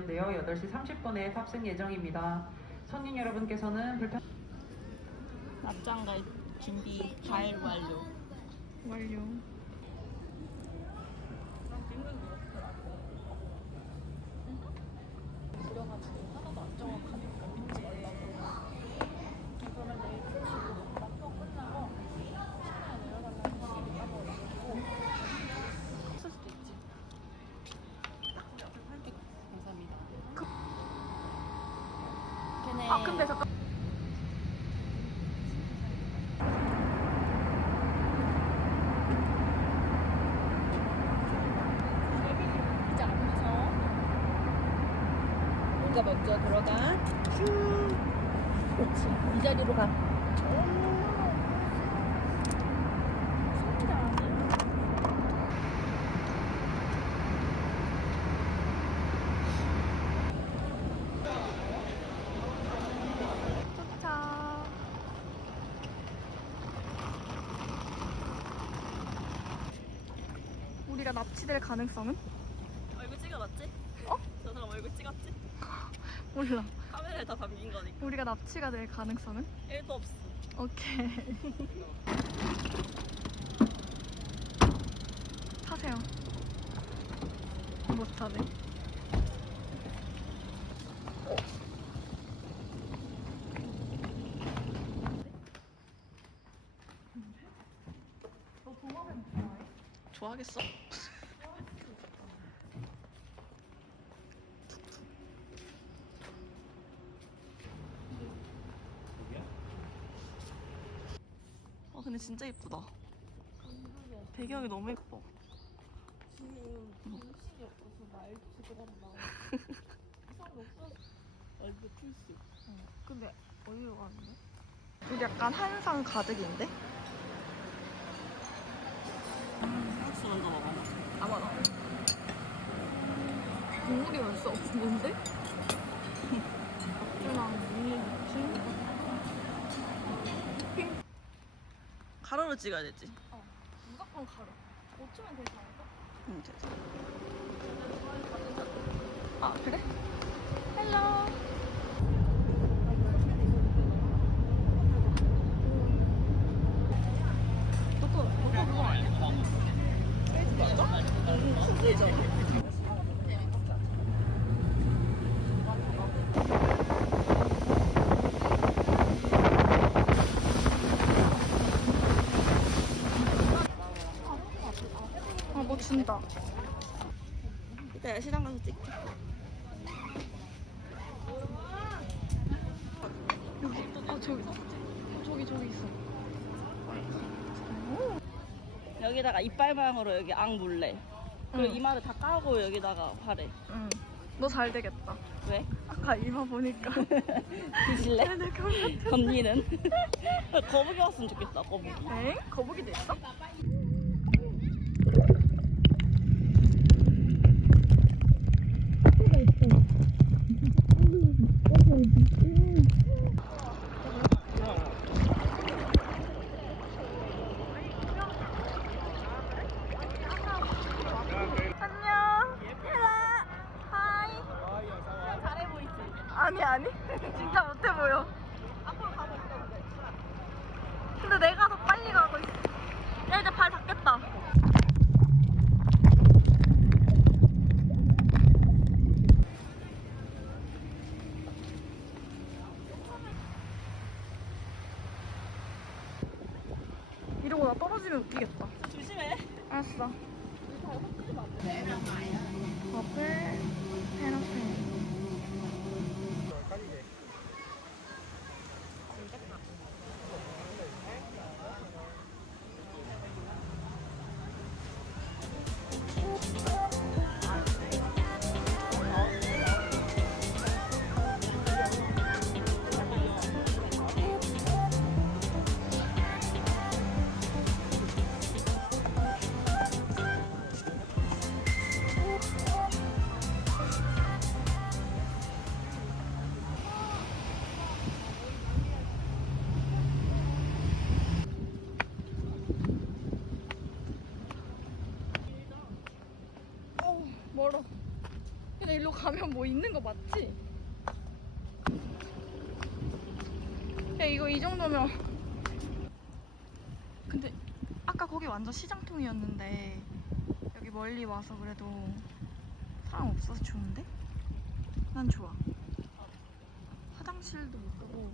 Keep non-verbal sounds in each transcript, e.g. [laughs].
지연되어 8시 30분에 탑승 예정입니다. 손님 여러분께서는 불편 납장갈 준비 잘 완료. 완료. 감사합니다. 걔네 아 근데 먼저 들어가. 그렇지. 이 자리로 가. 우리가 납치될 가능성은? 얼굴 찍어놨지? 어? 저 사람 얼굴 찍었지? [laughs] 몰라. 카메라에 다 담긴 거니까. 우리가 납치가 될 가능성은? 1도 없어. 오케이. [laughs] 타세요. 못 타네. 너 동화뱀 좋아해? 좋아하겠어? 아 근데 진짜 예쁘다. 배경이 너무 예뻐. 지금 정신이 없어서 말 제대로 안 나와. 이상이 없어. 얼굴 풀수. 근데 어디로 가는데? 우리 약간 한상 가득인데? 쌀국수 먼저 먹어. 아마도 국물이 벌써 없는데? 그냥 미니미치? 가로로 찍어야 되지. 어 무조건 가루 5초면 되지 않을까? 응, 됐어. 아 그래? 헬로 너거 그거 아니야? 맞아? 크기잖아. 준다 이따 시장 가서 찍게. 여기 아 저기 저기 저기 있어 여기다가 이빨 모양으로 여기 앙 물래. 그리고 응. 이마를 다 까고 여기다가 바래. 응 너 잘 되겠다 왜? 아까 이마 보니까 [laughs] 드실래? 그거 같아 언니는? [laughs] 거북이 왔으면 좋겠다, 거북이. 엥? 거북이도 있어? 일로 가면 뭐 있는 거 맞지? 야 이거 이 정도면 근데 아까 거기 완전 시장통이었는데 여기 멀리 와서 그래도 사람 없어서 좋은데? 난 좋아 화장실도 못 가고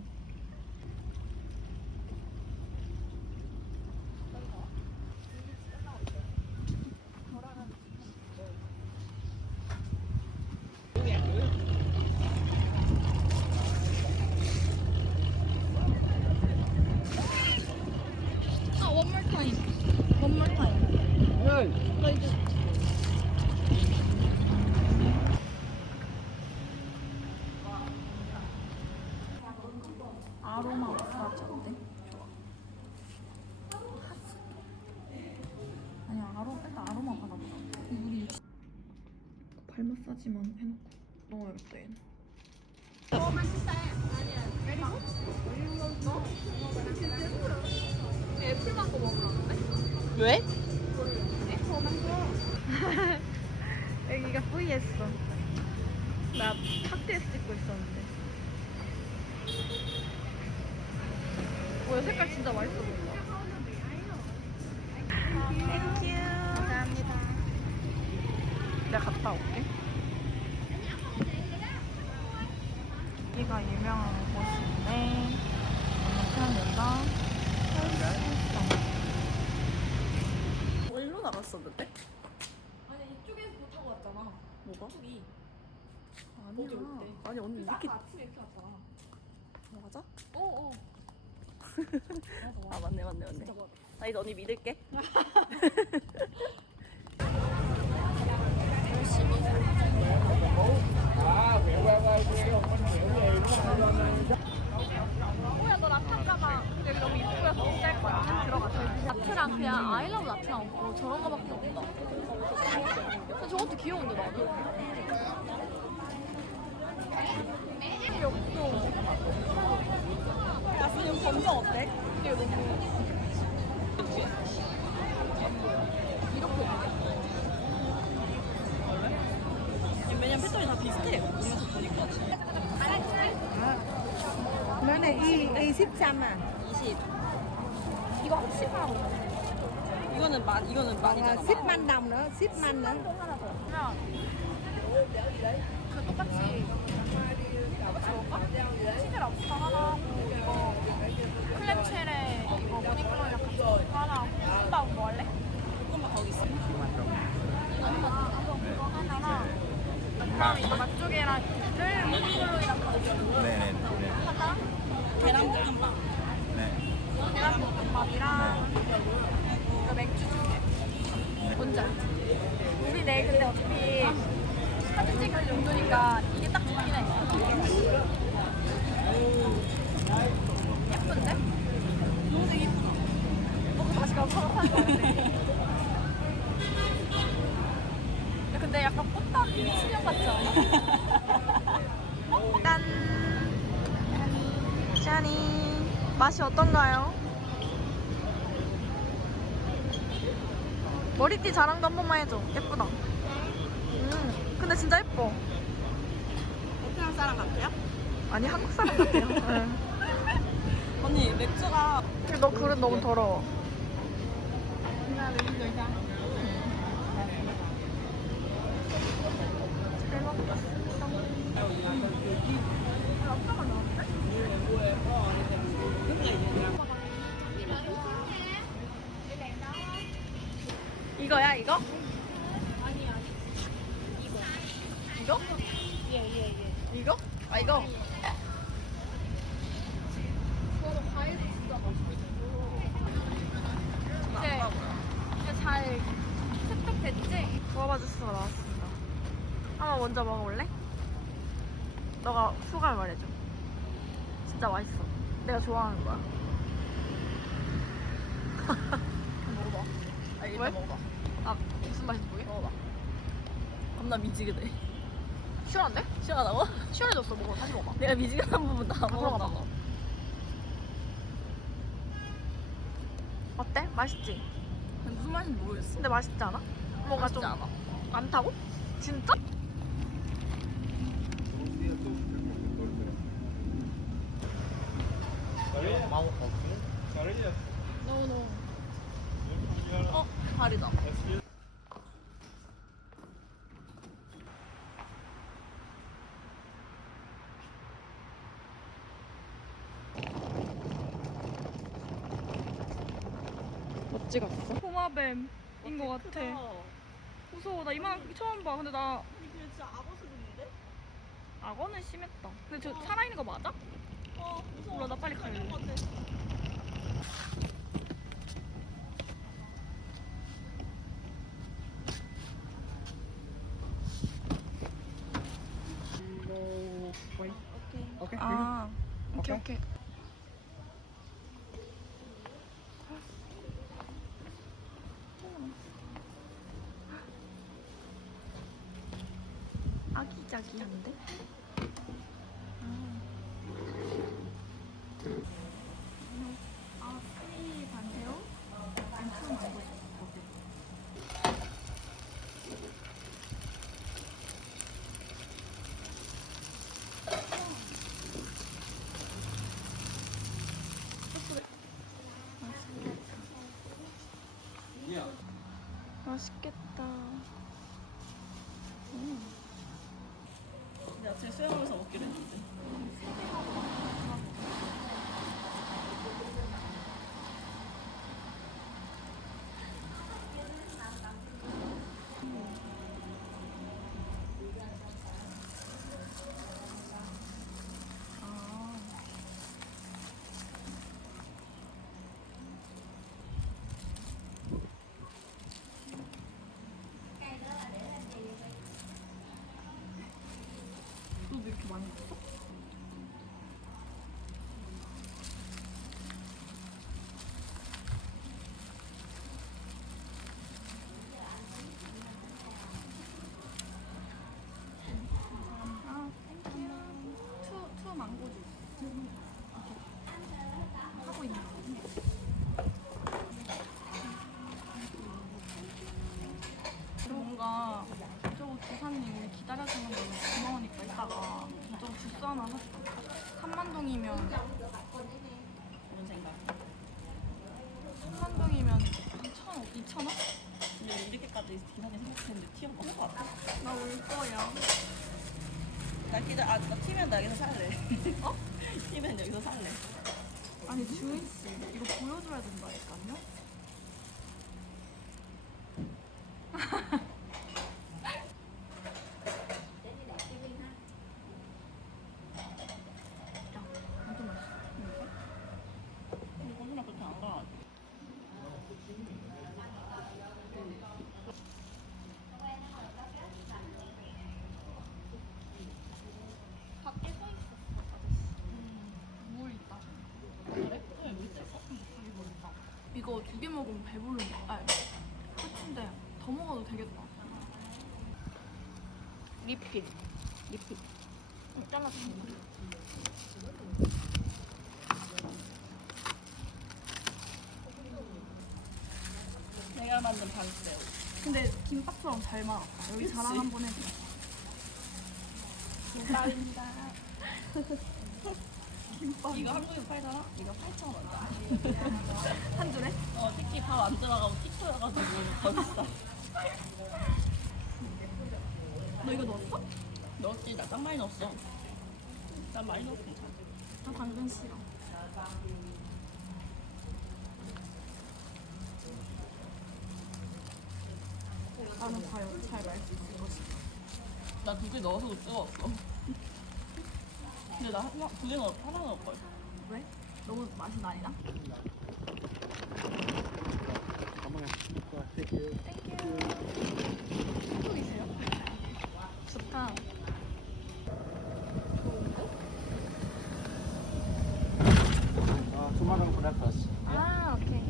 아 one more time one more time 나 이제 아로마 마사지인데? 좋아. 아니 아로 일단 아로마 받아보자. 우리 발 마사지만 해놓고 넣어야겠다 얘는. 왜? [laughs] 여기가 뿌이했어. 나 칵테일 찍고 있었는데. 뭐야 색깔 진짜 맛있어다. 땡큐. 감사합니다. 내가 갔다 올게. 여기가 유명한 곳인데 편의가 나갔었는데? 아니 이쪽에서 못 타고 왔잖아. 뭐가? 이쪽이. 아니야. 어디 올 때? 아니 언니 나 이렇게 아침에 이렇게 왔잖아. 맞아? 어 어. 아 맞네 맞네 맞네. 나 이제 언니 믿을게. 뭐야 너 라탄가봐. 여기 너무 이쁘여서 못살 거야. 들어가자. 나트랑 그냥 아이라브 나트랑 없고 저런 거밖에 없다. 근데 저것도 귀여운데 나도. 야스 여기 검정 어때? 이렇게 왜냐면 패턴이 다 비슷해. 보면서 보니까. 너네 이, 이 13만 20. 이거 한 10만 이거는 만 이거는 어, 만이잖아. 10만 đồng nữa 10만 nữa 그 똑같이 치즈 랍스터 하나 하고 이거 클램쉘에 이거 모닝글로리랑 같이 거 하나 하고 볶음밥 뭐 할래? 조금만 거기 있어. 이거 하나랑 그다음에 이거 맛조개랑를 모닝글로리랑 같이 네네. 네. 계란볶음밥. 네. 계란볶음밥이랑 이거 맥주 뭔지 알지? 우리 내일 근데 어차피 사진 찍을 용도니까 이게 딱 좋긴 해 예쁜데? 너무 되게 예쁘다 너무 다시 가서 사러 사는 거 같네 야, 근데 약간 꽃다리 미친년 같지 않아? 짠. 짠이. 맛이 어떤가요? 머리띠 해줘. 예쁘다. 음, 근데 진짜 예뻐. 베트남 사람 같아요? 아니 한국 사람 같아요. 응. [laughs] 언니 맥주가 근데 너 그릇 너무 더러워. 잘 먹겠습니다. 이거야 이거? 아니 아니 이거 이거? 예예예 이거? 아 이거? 이제 이제 잘 습득됐지? 구워봐 주스가 나왔습니다. 한번 먼저 먹어볼래? 너가 소감을 말해줘. 진짜 맛있어. 내가 좋아하는 거야. 먹어봐. 아 왜? 일단 먹어봐. 아 무슨 맛인지 모르겠 먹어봐. 겁나 미지근해. 시원한데? 시원하다고? 시원해졌어. 먹어. 다시 먹어봐. 내가 미지근한 부분 다 먹어봐. 어때? 맛있지? 근데 무슨 맛인지 모르겠어. 근데 맛있지 않아? 뭔가 맛있지 좀 않아. 많다고? 진짜? 어 발이다. 멋지 갔어? 포마뱀인 것 같아. 무서워. 나 이만 처음 봐. 근데 나 이게 진짜 악어 수준인데? 악어는 심했다. 근데 저 살아있는 거 맞아? 어 무서워. 몰라, 나 빨리 갈래. 것 같아. 아, 오케이 오케이. 아기자기한데? 아, 프리 반대요? 엄청 많이 맛있겠다. 내가 아침에 수영하면서 많이 먹어? 아, 땡큐. 투, 투 망고 주스. 하고 있는 거. 뭔가 저거 주사님 기다려주는 거 고마우니까 이따가 저거 주스 하나 사줘. 3만 동이면 그런 생각. 3만 동이면 1천 2천 원? 이렇게까지 기사님 생각했는데 티 한번 것 같아. 나올 거야. 나 기다 아나 티면 나 여기서 살래. [laughs] 어? 티면 여기서 살래. 아니 주인 씨 이거 보여줘야 된다니까요. 야, 완전 맛있어. 이거 하나 그렇게 안 가. 밖에 서 있었어, 아저씨. 물 있다. 그래? 왜 밑에 있어? 여기 물 있다. 이거 두 개 먹으면 배부른데. 아, 끝인데 더 먹어도 되겠다. 리필. 리필. 응, 잘랐어. 내가 만든 반새우. 근데 김밥처럼 잘 말았다. 여기? 자랑 한번 해줘. [laughs] 이거 한국에 팔잖아? 이거 8,000원이다. [laughs] 한 줄에? 어, 특히 밥 안 들어가고 틱토여가지고 더 비싸. 너 이거 넣었어? 넣었지? 나 짱 많이 넣었어. 짱 많이 넣었어. 나 당근 싫어. 나는 과연 잘 말수 있을 것인가? 나두 개 넣어서도 뜨거웠어. 근데 나 하나, 두개 넣어, 하나 넣을걸. 왜? 너무 맛이 많이 나? 땡큐. 있어요? 좋다. Uh, tomorrow breakfast. 아, 오케이.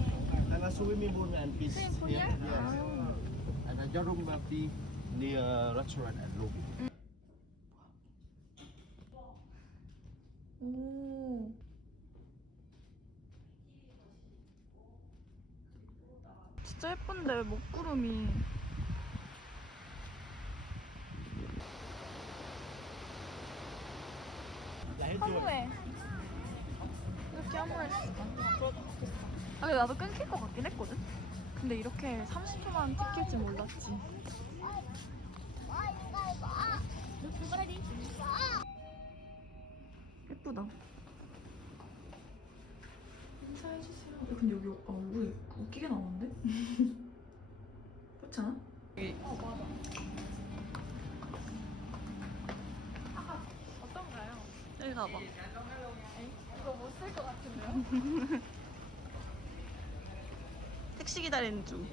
And a swimming pool and beach. Swimming pool here. here? Yes. And a will be near restaurant and lobby. 오. 진짜 예쁜데 먹구름이. 한무해 이렇게 한무했어. 아 근데 나도 끊길 것 같긴 했거든. 근데 이렇게 30초만 찍힐지 몰랐지. 예쁘다. 인사해주세요. 근데 여기 아, 얼굴이 웃기게 나오는데? 그렇지 않아? 어, 맞아. 어떤가요? 여기 가봐. 이거 못 쓸 것 같은데요? [laughs] 택시 기다리는 중.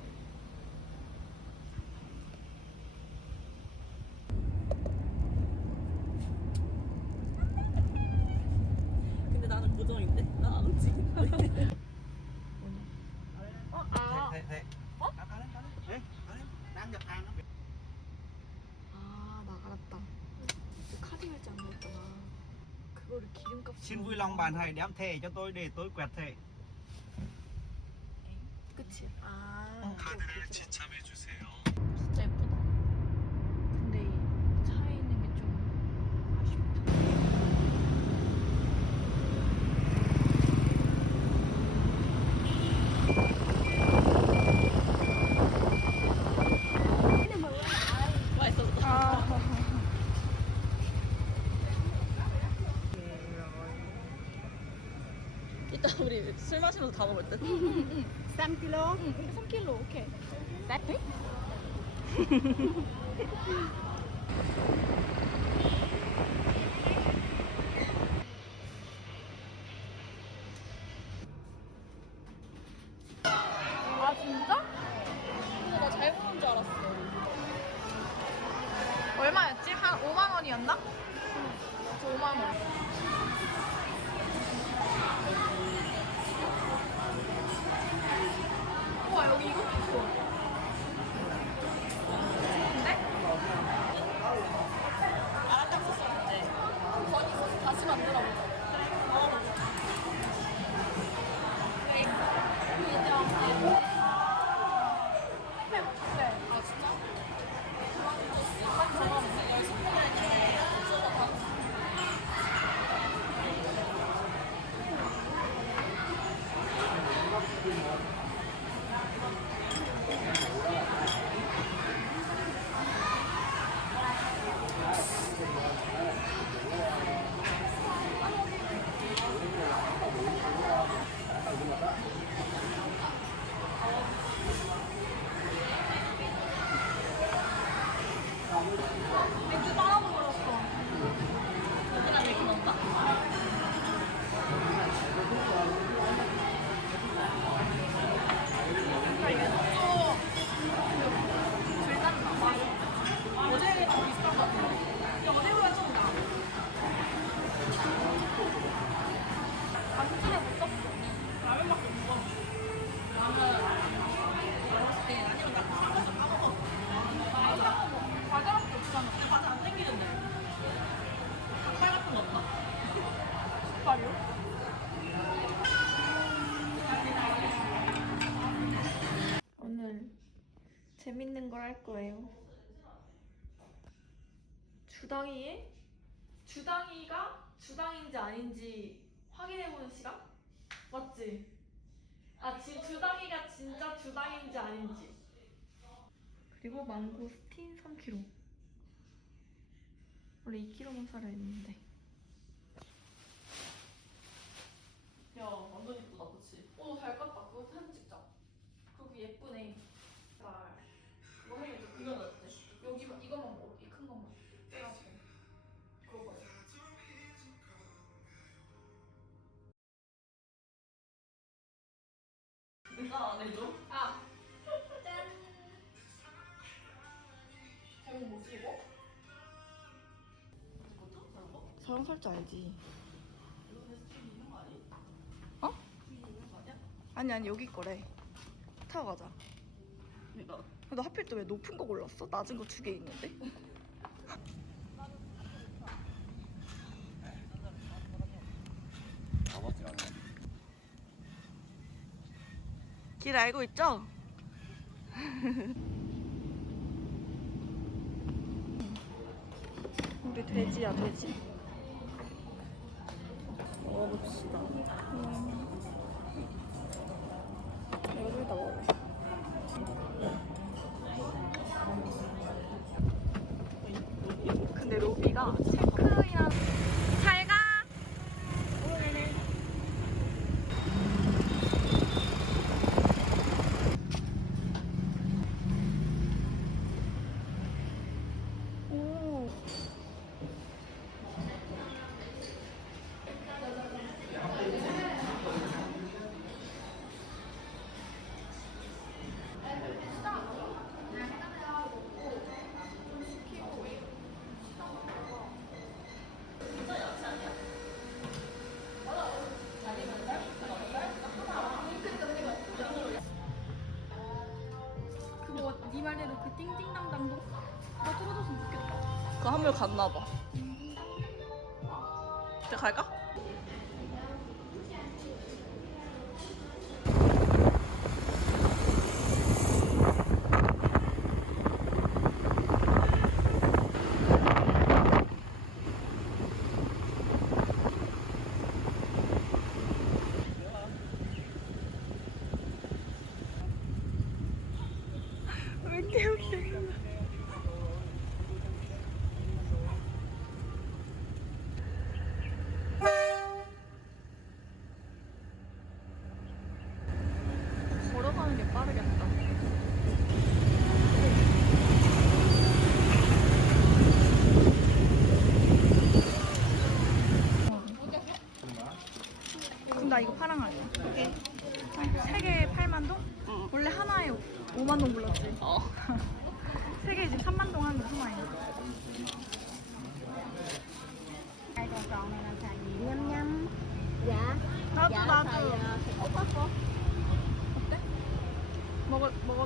Xin vui lòng bạn hãy đem thẻ cho tôi để tôi quẹt thẻ. 그치? 아. 카드를 지참해 주세요. 술 마시면서 다 먹을 듯. 3 kg 3kg 오케이. 나? [laughs] 맥주 따라 먹었어. 넣었다? 주당이의 주당이가 주당인지 아닌지 확인해보는 시간? 맞지? 아, 지, 주당이가 진짜 주당인지 아닌지. 그리고 망고스틴 3kg. 원래 2kg만 사려 했는데. 야, 완전 이 서영 살줄 알지? 어? 아니 아니 여기 거래 타고 가자. 너 하필 또 왜 높은 거 골랐어? 낮은 거 두 개 있는데? 길 알고 있죠? [laughs] 우리 돼지야 돼지 먹어봅시다. 음. 여기다 먹어. 썸을 갔나 봐.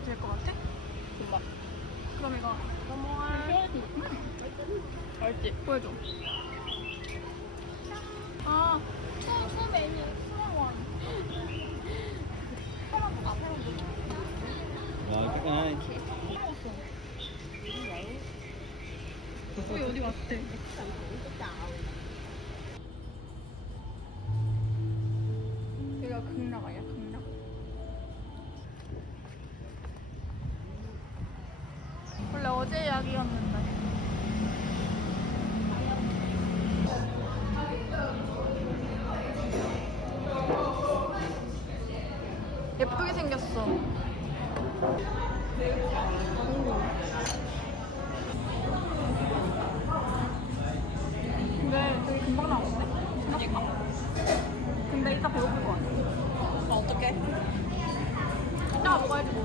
될 것 같아? 금방. 그럼 이거 뭐 넘어갈. 음, 알지? 보여줘. 맛있어. 근데 되게 금방 나왔네? 생각보다. 근데 이따 배고플 것 같아. 어, 어떡해? 이따 먹어야지. 뭐.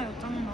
他有脏吗？